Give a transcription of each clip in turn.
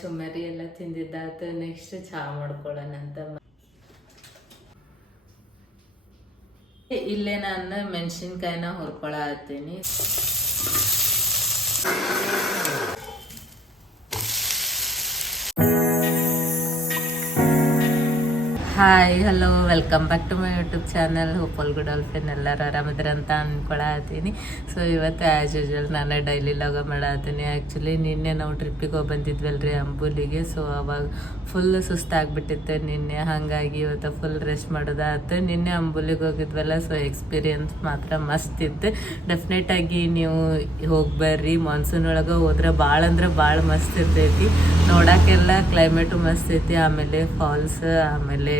ಚುಮ್ಮರಿ ಎಲ್ಲ ತಿಂದಿದ್ದಾಯ್ತು ನೆಕ್ಸ್ಟ್ ಚಾ ಮಾಡ್ಕೊಳ್ಳೋಣ ಅಂತ ಇಲ್ಲೇ ನಾನು ಮೆಣಸಿನ್ಕಾಯಿನ ಹುರ್ಕೊಳತ್ತೀನಿ. Hi hello welcome back to my YouTube channel hope all good all fine ಎಲ್ಲರೂ ಆರಾಮಿದ್ರೆ ಅಂತ ಅನ್ಕೊಳತ್ತೀನಿ ಸೊ ಇವತ್ತು ಆ್ಯಸ್ ಯೂಶುವಲ್ ನಾನೇ ಡೈಲಿ ಲಾಗ ಮಾಡತ್ತೀನಿ ಆ್ಯಕ್ಚುಲಿ ನಿನ್ನೆ ನಾವು ಟ್ರಿಪ್ಪಿಗೆ ಹೋಗಿ ರೀ ಅಂಬೂಲಿಗೆ. ಸೊ ಅವಾಗ ಫುಲ್ ಸುಸ್ತಾಗ್ಬಿಟ್ಟಿತ್ತು ನಿನ್ನೆ. ಹಾಗಾಗಿ ಇವತ್ತು ಫುಲ್ ರೆಸ್ಟ್ ಮಾಡೋದಾಯ್ತು. ನಿನ್ನೆ ಅಂಬೂಲಿಗೆ ಹೋಗಿದ್ವಲ್ಲ ಸೊ ಎಕ್ಸ್ಪೀರಿಯನ್ಸ್ ಮಾತ್ರ ಮಸ್ತ್ ಇತ್ತು. ಡೆಫಿನೆಟಾಗಿ ನೀವು ಹೋಗಿ ಬರ್ರಿ ಮಾನ್ಸೂನ್ ಒಳಗೆ ಹೋದ್ರೆ ಭಾಳ ಅಂದ್ರೆ ಭಾಳ ಮಸ್ತ್ ಇರ್ತೈತಿ. ನೋಡೋಕ್ಕೆಲ್ಲ ಕ್ಲೈಮೇಟು ಮಸ್ತ್ ಐತಿ. ಆಮೇಲೆ ಫಾಲ್ಸ್ ಆಮೇಲೆ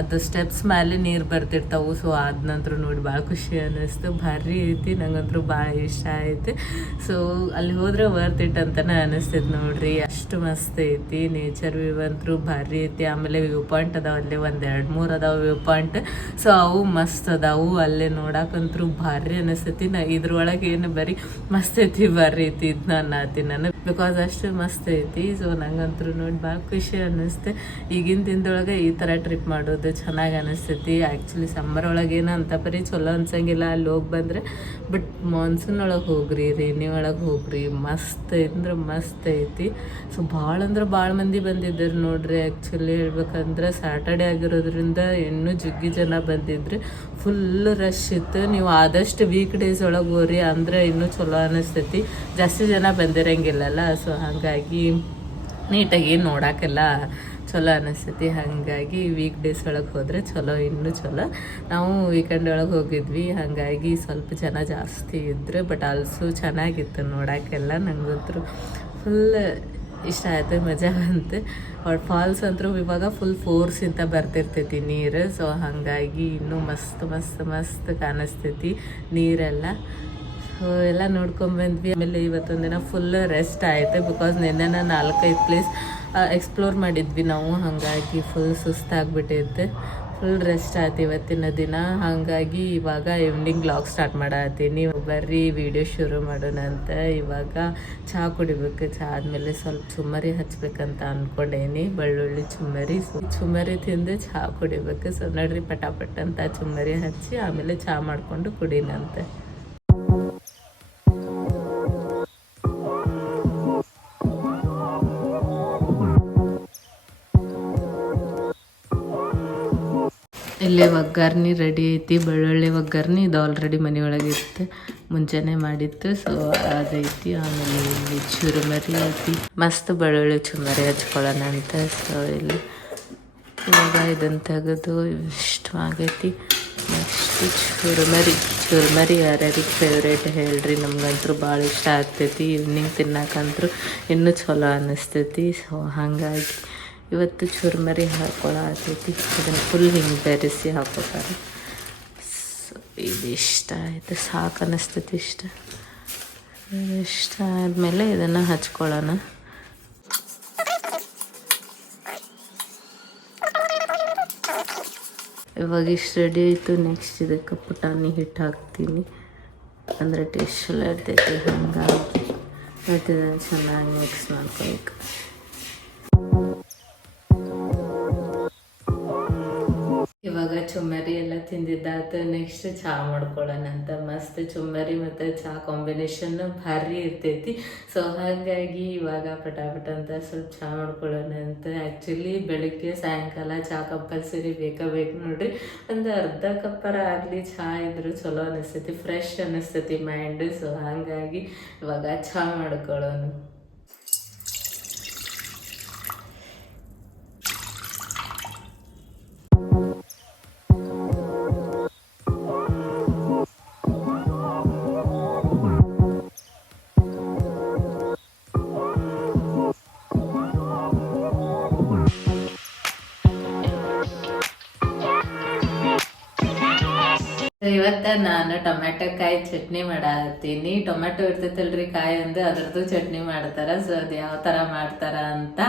ಅದು ಸ್ಟೆಪ್ಸ್ ಮೇಲೆ ನೀರು ಬರ್ತಿರ್ತಾವು. ಸೊ ಆದ ನಂತರ ನೋಡಿ ಭಾಳ ಖುಷಿ ಅನ್ನಿಸ್ತು. ಭಾರಿ ಐತಿ. ನಂಗಂತೂ ಭಾಳ ಇಷ್ಟ ಐತಿ ಸೊ ಅಲ್ಲಿ ಹೋದ್ರೆ ವರ್ತ್ ಇಟ್ ಅಂತಾನೆ ಅನಿಸ್ತೈತೆ ನೋಡ್ರಿ. ಅಷ್ಟು ಮಸ್ತ್ ಐತಿ. ನೇಚರ್ ವ್ಯೂ ಅಂತೂ ಭಾರಿ ಐತಿ. ಆಮೇಲೆ ವ್ಯೂ ಪಾಯಿಂಟ್ ಅದಾವ. ಅಲ್ಲಿ ಒಂದು ಎರಡು ಮೂರು ಅದಾವ ವ್ಯೂ ಪಾಯಿಂಟ್ ಸೊ ಅವು ಮಸ್ತ್ ಅದಾವು. ಅಲ್ಲೇ ನೋಡಕ್ಕಂತೂ ಭಾರಿ ಅನಿಸ್ತೈತಿ ನಾ, ಇದ್ರೊಳಗೆ ಏನು ಬರೀ ಮಸ್ತ್ ಐತಿ, ಭಾರಿ ಐತಿ ಇದು ನಾನು ಆತಿ ನಾನು. ಬಿಕಾಸ್ ಅಷ್ಟು ಮಸ್ತ್ ಐತಿ. ಸೊ ನಂಗಂತೂ ನೋಡಿ ಭಾಳ ಖುಷಿ ಅನ್ನಿಸ್ತೆ. ಈಗಿನ ದಿನದೊಳಗೆ ಈ ಥರ ಟ್ರಿಪ್ ಮಾಡೋದು ಚೆನ್ನಾಗಿ ಅನಿಸ್ತೈತಿ. ಆ್ಯಕ್ಚುಲಿ ಸಮ್ಮರ್ ಒಳಗೆ ಏನು ಅಂತ ಪರಿ ಚಲೋ ಅನ್ಸಂಗಿಲ್ಲ. ಅಲ್ಲಿ ಹೋಗಿ ಬಂದರೆ ಬಟ್ ಮಾನ್ಸೂನ್ ಒಳಗೆ ಹೋಗ್ರಿ ರೇನಿ ಒಳಗೆ ಹೋಗ್ರಿ, ಮಸ್ತ್ ಅಂದ್ರೆ ಮಸ್ತ್ ಐತಿ. ಸೊ ಭಾಳ ಅಂದ್ರೆ ಭಾಳ ಮಂದಿ ಬಂದಿದ್ದರು ನೋಡ್ರಿ. ಆ್ಯಕ್ಚುಲಿ ಹೇಳ್ಬೇಕಂದ್ರೆ ಸ್ಯಾಟರ್ಡೆ ಆಗಿರೋದ್ರಿಂದ ಇನ್ನೂ ಜುಗ್ಗಿ ಜನ ಬಂದಿದ್ರು. ಫುಲ್ ರಶ್ ಇತ್ತು. ನೀವು ಆದಷ್ಟು ವೀಕ್ ಡೇಸ್ ಒಳಗೆ ಹೋಗ್ರಿ ಅಂದ್ರೆ ಇನ್ನೂ ಚಲೋ ಅನಿಸ್ತೈತಿ. ಜಾಸ್ತಿ ಜನ ಬಂದಿರಂಗಿಲ್ಲಲ್ಲ. ಸೊ ಹಾಗಾಗಿ ನೀಟಾಗಿ ನೋಡೋಕ್ಕೆಲ್ಲ ಚಲೋ ಅನಿಸ್ತೈತಿ. ಹಾಗಾಗಿ ವೀಕ್ ಡೇಸ್ ಒಳಗೆ ಹೋದರೆ ಚಲೋ, ಇನ್ನೂ ಚಲೋ. ನಾವು ವೀಕೆಂಡ್ ಒಳಗೆ ಹೋಗಿದ್ವಿ. ಹಾಗಾಗಿ ಸ್ವಲ್ಪ ಜನ ಜಾಸ್ತಿ ಇದ್ರು ಬಟ್ ಆಲ್ಸೋ ಚೆನ್ನಾಗಿತ್ತು ನೋಡೋಕ್ಕೆಲ್ಲ ನನಗಂತೂ ಫುಲ್ ಇಷ್ಟ ಆಯ್ತು, ಮಜಾ ಬಂತು. ಬಟ್ ಫಾಲ್ಸ್ ಅಂತೂ ಇವಾಗ ಫುಲ್ ಫೋರ್ಸ್ ಇಂತ ಬರ್ತಿರ್ತೈತಿ ನೀರು. ಸೊ ಹಾಗಾಗಿ ಇನ್ನೂ ಮಸ್ತ್ ಮಸ್ತ್ ಮಸ್ತ್ ಕಾಣಿಸ್ತೈತಿ ನೀರೆಲ್ಲ. ಸೊ ಎಲ್ಲ ನೋಡ್ಕೊಂಬಂದ್ವಿ ಆಮೇಲೆ ಇವತ್ತೊಂದು ದಿನ ಫುಲ್ ರೆಸ್ಟ್ ಆಯಿತು ಬಿಕಾಸ್ ನಿನ್ನೆ ನಾಲ್ಕೈದು ಪ್ಲೇಸ್ ಎಕ್ಸ್ಪ್ಲೋರ್ ಮಾಡಿದ್ವಿ ನಾವು. ಹಾಗಾಗಿ ಫುಲ್ ಸುಸ್ತಾಗ್ಬಿಟ್ಟಿತ್ತು. ಫುಲ್ ರೆಸ್ಟ್ ಆಯ್ತು ಇವತ್ತಿನ ದಿನ. ಹಾಗಾಗಿ ಇವಾಗ ಈವ್ನಿಂಗ್ ಬ್ಲಾಗ್ ಸ್ಟಾರ್ಟ್ ಮಾಡತ್ತೀನಿ. ಬರ್ರಿ ವಿಡಿಯೋ ಶುರು ಮಾಡೋಣ ಅಂತ. ಇವಾಗ ಚಹಾ ಕುಡಿಬೇಕು. ಚಹಾ ಆದಮೇಲೆ ಸ್ವಲ್ಪ ಚುಮ್ಮರಿ ಹಚ್ಬೇಕಂತ ಅಂದ್ಕೊಂಡೇನಿ ಬೆಳ್ಳುಳ್ಳಿ ಚುಮ್ಮರಿ ಚುಮರಿ ಚುಮ್ಮರಿ ತಿಂದು ಚಹಾ ಕುಡಿಬೇಕು. ಸೊ ನೋಡ್ರಿ ಪಟಾಪಟ್ ಅಂತ ಚುಮ್ಮರಿ ಹಚ್ಚಿ ಆಮೇಲೆ ಚಹಾ ಮಾಡಿಕೊಂಡು ಕುಡೀನಂತೆ. ಇಲ್ಲೇ ಒಗ್ಗರ್ನಿ ರೆಡಿ ಐತಿ, ಬೆಳ್ಳುಳ್ಳಿ ಒಗ್ಗರ್ಣಿ ಇದು ಆಲ್ರೆಡಿ ಮನೆಯೊಳಗೆ ಇತ್ತು ಮುಂಚೆನೆ ಮಾಡಿತ್ತು ಸೊ ಅದೈತಿ. ಆಮೇಲೆ ಇಲ್ಲಿ ಚುರುಮರಿ ಐತಿ. ಮಸ್ತ್ ಬೆಳ್ಳುಳ್ಳಿ ಚುರುಮರಿ ಹಚ್ಕೊಳ್ಳೋಣ ಅಂತ ಸೊ ಇಲ್ಲಿ ಇವಾಗ ಇದನ್ನು ತೆಗೆದು ಇಷ್ಟು ಆಗೈತಿ. ನೆಕ್ಸ್ಟ್ ಚುರುಮರಿ ಚುರುಮರಿ ಯಾರ್ಯಾರಿಗೆ ಫೇವ್ರೇಟ್ ಹೇಳ್ರಿ ನಮ್ಗಂತೂ ಭಾಳ ಇಷ್ಟ ಆಗ್ತೈತಿ. ಈವ್ನಿಂಗ್ ತಿನ್ನಕ್ಕಂತರೂ ಇನ್ನೂ ಚಲೋ ಅನ್ನಿಸ್ತೈತಿ ಸೊ ಹಾಗಾಗಿ. ಇವತ್ತು ಚುರುಮರಿ ಆಗ್ತೈತಿ ಅದನ್ನು ಫುಲ್ ಹಿಂಗೆ ಬೆರೆಸಿ ಹಾಕೋತಾರೆ. ಸೊ ಇದು ಇಷ್ಟ ಆಯಿತು ಸಾಕು ಅನ್ನಿಸ್ತೈತಿ ಇಷ್ಟ. ಇಷ್ಟ ಆದಮೇಲೆ ಇದನ್ನು ಹಚ್ಕೊಳ್ಳೋಣ. ಇವಾಗ ಇಷ್ಟು ರೆಡಿ ಆಯಿತು ನೆಕ್ಸ್ಟ್ ಇದಕ್ಕೆ ಪುಟಾಣಿ ಹಿಟ್ಟು ಹಾಕ್ತೀನಿ. ಅಂದರೆ ಟೇಸ್ಟ್ ಚಲೋ ಇರ್ತೈತಿ, ಹಂಗಾಗಿ. ಮತ್ತು ಇದನ್ನು ಚೆನ್ನಾಗಿ ಮಿಕ್ಸ್ ಮಾಡ್ಕೋಬೇಕು. ಇವಾಗ ಚುಮ್ಮರಿ ಎಲ್ಲ ತಿಂದಿದ್ದಾತು ನೆಕ್ಸ್ಟ್ ಚಹಾ ಮಾಡ್ಕೊಳ್ಳೋಣ ಅಂತ ಮಸ್ತ್ ಚುಮ್ಮರಿ ಮತ್ತು ಚಹಾ ಕಾಂಬಿನೇಷನ್ ಭಾರಿ ಇರ್ತೈತಿ. ಸೊ ಹಾಗಾಗಿ ಇವಾಗ ಪಟಾಪಟ ಅಂತ ಸ್ವಲ್ಪ ಚಹಾ ಮಾಡ್ಕೊಳ್ಳೋಣ ಅಂತ. ಆ್ಯಕ್ಚುಲಿ ಬೆಳಿಗ್ಗೆ ಸಾಯಂಕಾಲ ಚಹಾ ಕಂಪಲ್ಸರಿ ಬೇಕಾ ಬೇಕು ನೋಡ್ರಿ. ಒಂದು ಅರ್ಧ ಕಪ್ಪರ ಆಗಲಿ ಚಹಾ ಇದ್ರು ಚಲೋ ಅನಿಸ್ತೈತಿ ಫ್ರೆಶ್ ಅನಿಸ್ತೈತಿ ಮೈಂಡ್ ಸೊ ಹಾಗಾಗಿ ಇವಾಗ ಚಹಾ ಮಾಡ್ಕೊಳ್ಳೋಣ. ಇವತ್ತ ನಾನು ಟೊಮೆಟೊ ಕಾಯಿ ಚಟ್ನಿ ಮಾಡತ್ತೀನಿ. ಟೊಮೆಟೊ ಇರ್ತೈತಲ್ರಿ ಕಾಯಿ ಅಂದ್ರೆ ಅದ್ರದ್ದು ಚಟ್ನಿ ಮಾಡ್ತಾರ. ಸೊ ಅದು ಯಾವ ತರ ಮಾಡ್ತಾರ ಅಂತ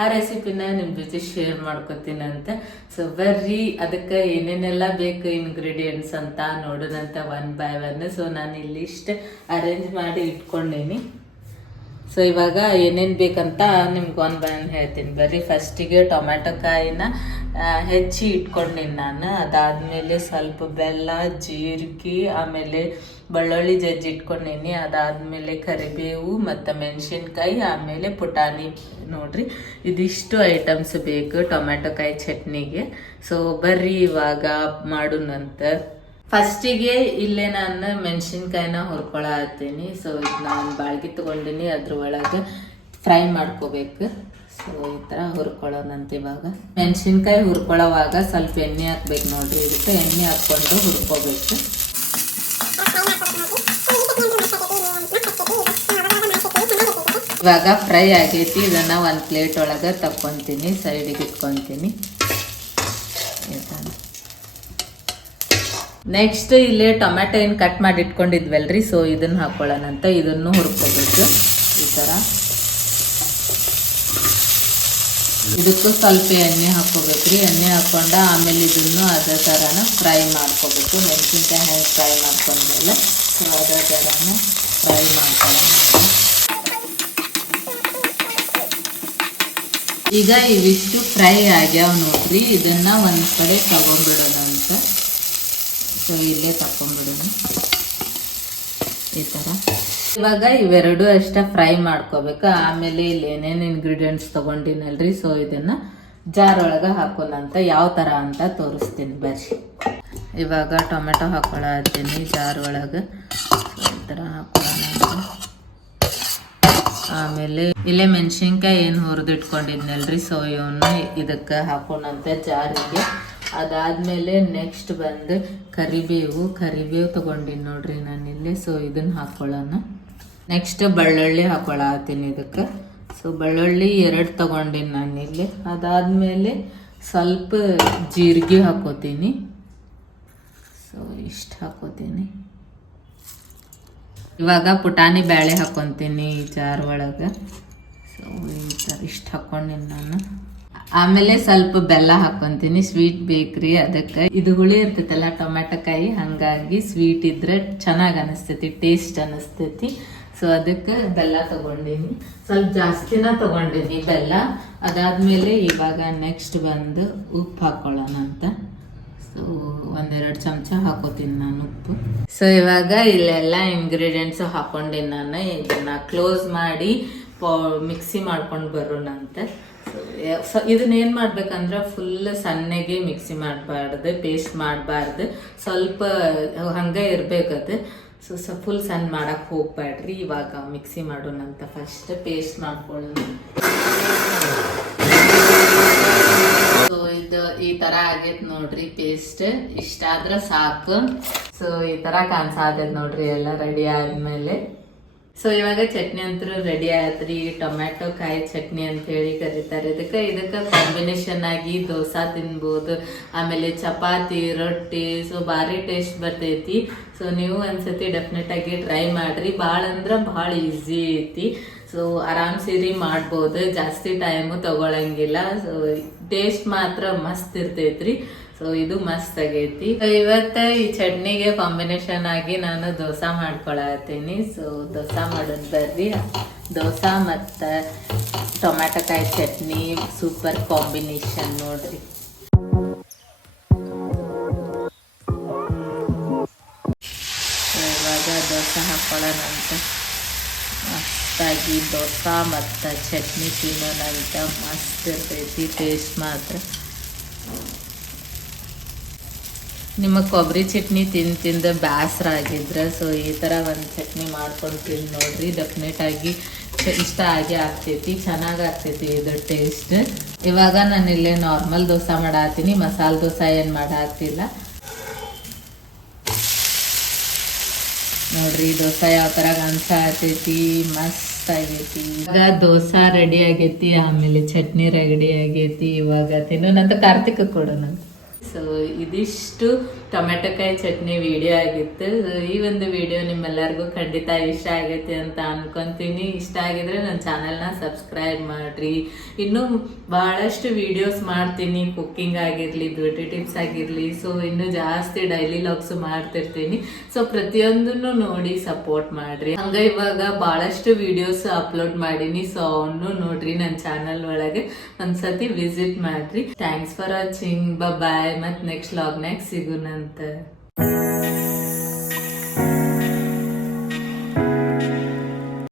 ಆ ರೆಸಿಪಿನ ನಿಮ್ ಜೊತೆ ಶೇರ್ ಮಾಡ್ಕೊತೀನಿ ಅಂತ ಸೊ ಬರ್ರಿ, ಅದಕ್ಕೆ ಏನೇನೆಲ್ಲ ಬೇಕು ಇಂಗ್ರೀಡಿಯೆಂಟ್ಸ್ ಅಂತ ನೋಡೋದಂತ ಒನ್ ಬೈ ಒನ್ ಸೊ ನಾನು ಇಲ್ಲಿ ಇಷ್ಟು ಅರೇಂಜ್ ಮಾಡಿ ಇಟ್ಕೊಂಡೇನಿ. ಸೊ ಇವಾಗ ಏನೇನು ಬೇಕಂತ ನಿಮ್ಗೆ ಒಂದು ಬಂದು ಹೇಳ್ತೀನಿ. ಬರ್ರಿ ಫಸ್ಟಿಗೆ ಟೊಮ್ಯಾಟೊ ಕಾಯಿನ ಹೆಚ್ಚಿ ಇಟ್ಕೊಂಡಿನಿ ನಾನು. ಅದಾದಮೇಲೆ ಸ್ವಲ್ಪ ಬೆಲ್ಲ, ಜೀರಿಗೆ, ಆಮೇಲೆ ಬೆಳ್ಳುಳ್ಳಿ ಜಜ್ಜಿ ಇಟ್ಕೊಂಡಿನಿ. ಅದಾದಮೇಲೆ ಕರಿಬೇವು ಮತ್ತು ಮೆಣಸಿನ್ಕಾಯಿ, ಆಮೇಲೆ ಪುಟಾಣಿ. ನೋಡ್ರಿ, ಇದಿಷ್ಟು ಐಟಮ್ಸ್ ಬೇಕು ಟೊಮ್ಯಾಟೊ ಕಾಯಿ ಚಟ್ನಿಗೆ. ಸೊ ಬರ್ರಿ ಇವಾಗ ಮಾಡೋಣಂತ ಫಸ್ಟಿಗೆ ಇಲ್ಲೇ ನಾನು ಮೆಣಸಿನ್ಕಾಯಿನ ಹುರ್ಕೊಳತ್ತೀನಿ. ಸೊ ಇದು ನಾನು ಬಾಳ್ಗಿ ತಗೊಂಡಿನಿ, ಅದ್ರ ಒಳಗೆ ಫ್ರೈ ಮಾಡ್ಕೋಬೇಕು. ಸೊ ಈ ಥರ ಹುರ್ಕೊಳ್ಳೋಣಂತ ಇವಾಗ. ಮೆಣಸಿನ್ಕಾಯಿ ಹುರ್ಕೊಳ್ಳೋವಾಗ ಸ್ವಲ್ಪ ಎಣ್ಣೆ ಹಾಕ್ಬೇಕು ನೋಡ್ರಿ. ಇದಕ್ಕೆ ಎಣ್ಣೆ ಹಾಕ್ಕೊಂಡು ಹುರ್ಕೋಬೇಕು. ಇವಾಗ ಫ್ರೈ ಆಗೈತಿ. ಇದನ್ನು ಒಂದು ಪ್ಲೇಟ್ ಒಳಗೆ ತಕ್ಕೊತೀನಿ, ಸೈಡಿಗೆ ಇಟ್ಕೊತೀನಿ ಈ ಥರ ನೆಕ್ಸ್ಟ್ ಇಲ್ಲೇ ಟೊಮ್ಯಾಟೊ ಏನು ಕಟ್ ಮಾಡಿ ಇಟ್ಕೊಂಡಿದ್ವಲ್ರಿ ಸೊ ಇದನ್ನ ಹಾಕೊಳ್ಳೋಣಂತ ಇದನ್ನು ಹುರ್ಕೋಬೇಕು. ಈ ಥರ ಇದಕ್ಕೂ ಸ್ವಲ್ಪ ಎಣ್ಣೆ ಹಾಕ್ಕೋಬೇಕ್ರಿ. ಎಣ್ಣೆ ಹಾಕ್ಕೊಂಡು ಆಮೇಲೆ ಇದನ್ನು ಅದೇ ಥರನ ಫ್ರೈ ಮಾಡ್ಕೋಬೇಕು. ಮೆಣಸಿನ್ಕಾಯಿ ಹೆಂಗೆ ಫ್ರೈ ಮಾಡ್ಕೊಂಡ್ಮೇಲೆ ಸೊ ಅದೇ ಥರನ ಫ್ರೈ ಮಾಡ್ಕೊಳ್ಳೋಣ. ಈಗ ಇವಿಷ್ಟು ಫ್ರೈ ಆಗ್ಯಾವ ನೋಡ್ರಿ. ಇದನ್ನ ಒಂದು ಕಡೆ ತಗೊಂಡ್ಬಿಡೋಣ. ಸೊ, ಇಲ್ಲೇ ತಕೊಂಡ್ಬಿಡೋಣ ಈ ಥರ ಇವಾಗ ಇವೆರಡು ಅಷ್ಟೇ ಫ್ರೈ ಮಾಡ್ಕೋಬೇಕು. ಆಮೇಲೆ ಇಲ್ಲಿ ಏನೇನು ಇನ್ಗ್ರೀಡಿಯೆಂಟ್ಸ್ ತೊಗೊಂಡಿನಲ್ರಿ, ಸೊ, ಇದನ್ನ ಜಾರ್ ಒಳಗೆ ಹಾಕೋಣಂತ ಯಾವ ಥರ ಅಂತ ತೋರಿಸ್ತೀನಿ ಬರ್ರಿ. ಇವಾಗ ಟೊಮೆಟೊ ಹಾಕೊಳತ್ತೀನಿ ಜಾರ್ ಒಳಗೆ. ಈ ಥರ ಹಾಕೊಳ್ಳೋಣ ಆಮೇಲೆ ಇಲ್ಲೇ ಮೆಣಸಿನ್ಕಾಯಿ ಏನು ಹುರಿದಿಟ್ಕೊಂಡಿದ್ನಲ್ರಿ, ಸೊ, ಇವನ್ನ ಇದಕ್ಕೆ ಹಾಕೋಣಂತೆ ಜಾರಿಗೆ ಅದಾದ್ಮೇಲೆ ನೆಕ್ಸ್ಟ್ ಬಂದು ಕರಿಬೇವು. ಕರಿಬೇವು ತಗೊಂಡಿನಿ ನೋಡ್ರಿ ನಾನಿಲ್ಲಿ ಸೊ ಇದನ್ನ ಹಾಕೊಳ್ಳೋಣ. ನೆಕ್ಸ್ಟ್ ಬೆಳ್ಳುಳ್ಳಿ ಹಾಕೊಳತ್ತೀನಿ ಇದಕ್ಕೆ. ಸೊ ಬೆಳ್ಳುಳ್ಳಿ ಎರಡು ತಗೊಂಡಿನಿ ನಾನಿಲ್ಲಿ ಅದಾದ್ಮೇಲೆ ಸ್ವಲ್ಪ ಜೀರಿಗೆ ಹಾಕೋತೀನಿ. ಸೊ ಇಷ್ಟು ಹಾಕೋತೀನಿ. ಇವಾಗ ಪುಟಾಣಿ ಬ್ಯಾಳೆ ಹಾಕೊತೀನಿ ಈ ಜಾರ್ ಒಳಗೆ. ಸೊ ಈ ಥರ ಇಷ್ಟು ಹಾಕ್ಕೊಂಡಿನಿ ನಾನು. ಆಮೇಲೆ ಸ್ವಲ್ಪ ಬೆಲ್ಲ ಹಾಕೊಂತೀನಿ. ಸ್ವೀಟ್ ಬೇಕ್ರಿ ಅದಕ್ಕೆ. ಇದು ಹುಳಿ ಇರ್ತೈತಲ್ಲ ಟೊಮ್ಯಾಟೊ ಕಾಯಿ ಹಂಗಾಗಿ ಸ್ವೀಟ್ ಇದ್ರೆ ಚೆನ್ನಾಗಿ ಅನಿಸ್ತೈತಿ ಟೇಸ್ಟ್ ಅನಿಸ್ತೈತಿ. ಸೊ ಅದಕ್ಕೆ ಬೆಲ್ಲ ತಗೊಂಡೀನಿ. ಸ್ವಲ್ಪ ಜಾಸ್ತಿನ ತಗೊಂಡಿನಿ ಬೆಲ್ಲ. ಅದಾದ್ಮೇಲೆ ಇವಾಗ ನೆಕ್ಸ್ಟ್ ಬಂದು ಉಪ್ಪು ಹಾಕೊಳ್ಳೋಣ ಅಂತ. ಸೊ ಒಂದೆರಡು ಚಮಚ ಹಾಕೋತೀನಿ ನಾನು ಉಪ್ಪು. ಸೊ ಇವಾಗ ಇಲ್ಲೆಲ್ಲ ಇಂಗ್ರೀಡಿಯೆಂಟ್ಸ್ ಹಾಕೊಂಡಿನ ನಾನು. ಇದನ್ನ ಕ್ಲೋಸ್ ಮಾಡಿ ಮಿಕ್ಸಿ ಮಾಡ್ಕೊಂಡು ಬರೋಣ ಅಂತ ಇದನ್ನ ಏನು ಮಾಡ್ಬೇಕಂದ್ರೆ ಫುಲ್ ಸಣ್ಣಗೆ ಮಿಕ್ಸಿ ಮಾಡಬಾರ್ದು ಪೇಸ್ಟ್ ಮಾಡಬಾರ್ದು. ಸ್ವಲ್ಪ, ಹಂಗೆ ಇರಬೇಕದು. ಸೊ, ಸ ಫುಲ್ ಸಣ್ಣ ಮಾಡಕ್ಕೆ ಹೋಗ್ಬೇಡ್ರಿ ಇವಾಗ ಮಿಕ್ಸಿ ಮಾಡೋಣ ಅಂತ ಫಸ್ಟ್ ಪೇಸ್ಟ್ ಮಾಡ್ಕೊಳ್ಳೋಣ. ಸೊ ಇದು ಈ ತರ ಆಗೈತೆ ನೋಡ್ರಿ ಪೇಸ್ಟ್ ಇಷ್ಟಾದ್ರೆ ಸಾಕು. ಸೊ ಈ ತರ ಕಾಣಿಸಾದೈತ್ ನೋಡ್ರಿ ಎಲ್ಲ ರೆಡಿ ಆದ್ಮೇಲೆ. ಸೊ ಇವಾಗ ಚಟ್ನಿ ಅಂತೂ ರೆಡಿ ಆಯ್ತ್ರಿ. ಟೊಮ್ಯಾಟೊ ಕಾಯಿ ಚಟ್ನಿ ಅಂತ ಹೇಳಿ ಕರೀತಾರೆ. ಇದಕ್ಕೆ ಇದಕ್ಕೆ ಕಾಂಬಿನೇಷನ್ ಆಗಿ ದೋಸೆ ತಿನ್ಬೋದು. ಆಮೇಲೆ ಚಪಾತಿ, ರೊಟ್ಟಿ ಸೊ ಭಾರಿ ಟೇಸ್ಟ್ ಬರ್ತೈತಿ. ಸೊ ನೀವು ಒಂದ್ಸತಿ ಡೆಫಿನೆಟ್ ಆಗಿ ಟ್ರೈ ಮಾಡ್ರಿ. ಭಾಳ ಅಂದ್ರೆ ಭಾಳ ಈಸಿ ಐತಿ. ಸೊ ಆರಾಮ್ ಸೀರಿ ಮಾಡ್ಬೋದು. ಜಾಸ್ತಿ ಟೈಮು ತಗೊಳಂಗಿಲ್ಲ. ಸೊ ಟೇಸ್ಟ್ ಮಾತ್ರ ಮಸ್ತ್ ಇರ್ತೈತ್ರಿ. ಸೊ ಇದು ಮಸ್ತ್ ಆಗೈತಿ. ಇವತ್ತ ಈ ಚಟ್ನಿಗೆ ಕಾಂಬಿನೇಷನ್ ಆಗಿ ನಾನು ದೋಸಾ ಮಾಡ್ಕೊಳತ್ತೀನಿ. ಸೊ ದೋಸಾ ಮಾಡೋದು ಬರ್ರಿ. ದೋಸಾ ಮತ್ತು ಟೊಮ್ಯಾಟೊ ಕಾಯಿ ಚಟ್ನಿ ಸೂಪರ್ ಕಾಂಬಿನೇಷನ್ ನೋಡ್ರಿ. ಇವಾಗ ದೋಸೆ ಹಾಕೊಳ್ಳೋಣಂತ ಮಸ್ತಾಗಿ ದೋಸೆ ಮತ್ತು ಚಟ್ನಿ ತಿನ್ನೋಣಂತ ಮಸ್ತ್ ಇರ್ತೈತಿ ಟೇಸ್ಟ್ ಮಾತ್ರ. ನಿಮಗೆ ಕೊಬ್ಬರಿ ಚಟ್ನಿ ತಿಂದು ತಿಂದು ಬೇಸರ ಆಗಿದ್ರೆ ಸೊ ಈ ಥರ ಒಂದು ಚಟ್ನಿ ಮಾಡ್ಕೊಂಡು ತಿಂದು ನೋಡ್ರಿ. ಡೆಫಿನೆಟ್ ಆಗಿ ಇಷ್ಟ ಆಗೇ ಆಗ್ತೈತಿ, ಚೆನ್ನಾಗಿ ಆಗ್ತೈತಿ ಇದು ಟೇಸ್ಟ್ ಇವಾಗ ನಾನು ಇಲ್ಲೇ ನಾರ್ಮಲ್ ದೋಸೆ ಮಾಡಾತೀನಿ. ಮಸಾಲೆ ದೋಸೆ ಏನು ಮಾಡಾಕ್ತಿಲ್ಲ ನೋಡ್ರಿ ದೋಸೆ ಯಾವ ತರ ಕಾಣಿಸ್ತೈತಿ ಮಸ್ತ್ ಆಗೈತಿ. ಇವಾಗ ದೋಸೆ ರೆಡಿ ಆಗೈತಿ, ಆಮೇಲೆ ಚಟ್ನಿ ರೆಡಿ ಆಗೈತಿ. ಇವಾಗ ತಿನ್ನೋಣಂತ ಕಾರ್ತಿಕ ಕೊಡೋಣ ಸೊ ಇದಿಷ್ಟು ಟೊಮೆಟೊಕಾಯಿ ಚಟ್ನಿ ವಿಡಿಯೋ ಆಗಿತ್ತು. ಈ ಒಂದು ವಿಡಿಯೋ ನಿಮ್ಮೆಲ್ಲರಿಗೂ ಖಂಡಿತ ಇಷ್ಟ ಆಗೈತೆ ಅಂತ ಅನ್ಕೊಂತೀನಿ. ಇಷ್ಟ ಆಗಿದ್ರೆ ನನ್ನ ಚಾನೆಲ್ನ ಸಬ್ಸ್ಕ್ರೈಬ್ ಮಾಡ್ರಿ. ಇನ್ನೂ ಬಹಳಷ್ಟು ವಿಡಿಯೋಸ್ ಮಾಡ್ತೀನಿ. ಕುಕ್ಕಿಂಗ್ ಆಗಿರ್ಲಿ ಬ್ಯೂಟಿ ಟಿಪ್ಸ್ ಆಗಿರ್ಲಿ. ಸೊ ಇನ್ನೂ ಜಾಸ್ತಿ ಡೈಲಿ ಲಾಗ್ಸ್ ಮಾಡ್ತಿರ್ತೀನಿ. ಸೊ ಪ್ರತಿಯೊಂದನ್ನು ನೋಡಿ ಸಪೋರ್ಟ್ ಮಾಡ್ರಿ. ಹಂಗ ಇವಾಗ ಬಹಳಷ್ಟು ವಿಡಿಯೋಸ್ ಅಪ್ಲೋಡ್ ಮಾಡೀನಿ. ಸೊ ಅವನು ನೋಡ್ರಿ ನನ್ನ ಚಾನಲ್ ಒಳಗೆ. ಒಂದ್ಸತಿ ವಿಸಿಟ್ ಮಾಡ್ರಿ. Thanks for watching bye ಮತ್ ನೆಕ್ಸ್ಟ್ ಲಾಗ್ನಾಗ ಸಿಗುನಂತ